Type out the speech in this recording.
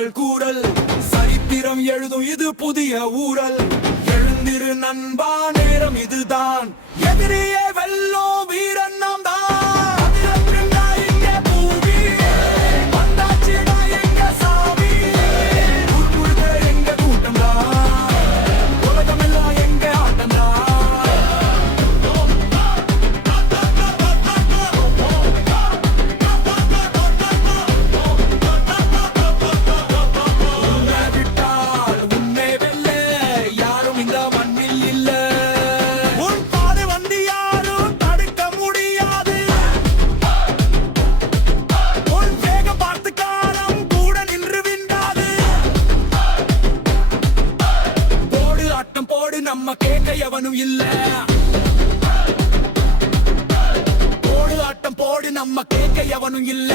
மக்கள் கூறல் சரித்திரம் எழுதும் இது புதிய ஊரல் எழுந்திரு நண்பா நேரம் இதுதான் எதிரியே வெல்லோ வீரன் நாம் தான் நம்ம கேட்க எவனும் இல்ல போடு ஆட்டம் போடு நம்ம கேட்க எவனும் இல்ல